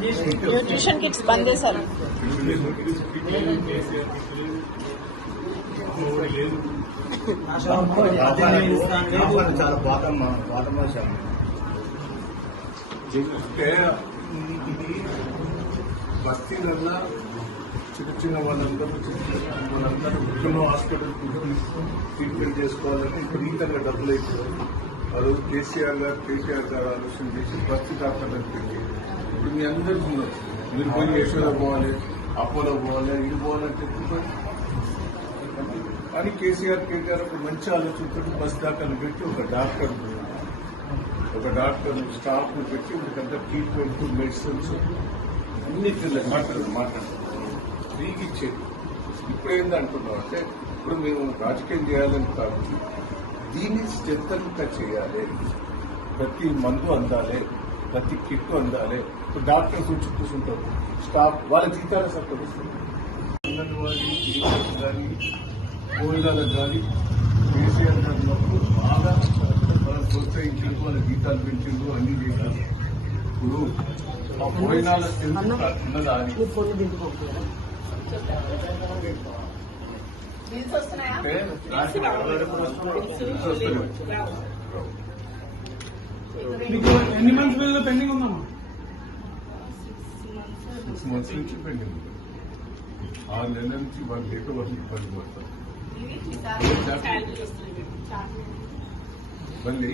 Nutrition kits బంద్ చేశారు. చాలా bottom బస్తీలల్లో చిన్న వాళ్ళందరూ ముఖ్యంగా హాస్పిటల్ ట్రీట్మెంట్ చేసుకోవాలంటే విపరీతంగా డబ్బులు అయిపోయాయి. ఆ రోజు కేసీఆర్ గారు ఆలోచన చేసి బస్తీ డాక్టర్లను పెట్టి ఇప్పుడు మీ అందరికీ ఉన్నారు. మీరు పోయి యశోద పోవాలి, అపోలో పోవాలి, ఇది పోవాలంటే కానీ కేసీఆర్ ఒక మంచి ఆలోచనతో బస్ దాకాను పెట్టి ఒక డాక్టర్ స్టాఫ్ ను పెట్టి ఇంకంతా ట్రీట్మెంట్ మెడిసిన్స్ అన్ని మాట్లాడు ఫ్రీగా ఇచ్చేది. ఇప్పుడు ఏందంటున్నాం అంటే ఇప్పుడు మేము రాజకీయం చేయాలని కాదు, దీన్ని శ్రద్ధంగా చేయాలి. ప్రతి మందు అందాలి, ప్రతి కిట్ అందాలి. ఇప్పుడు డాక్టర్స్ వచ్చి కూర్చుంటారు, స్టాఫ్ వాళ్ళ జీతాలు సరిపడుతుంది. అంగన్వాడీ కానీ కోయిలాలకు కానీ కేసీఆర్ గారు బాగా మనం ప్రోత్సహించారు, వాళ్ళ జీతాలు పెంచిండు, అన్ని చేశారు. ఇప్పుడు ఆ పోయినాల ఉన్నదా అని ఎన్ని మంత్స్ బిల్లు పెండింగ్ ఉందమ్మా? 6 months నుంచి పెండింగ్ ఉంది. 6 నెలల నుంచి వాళ్ళు డేట్ వరకు ఇబ్బంది పడతారు. మళ్ళీ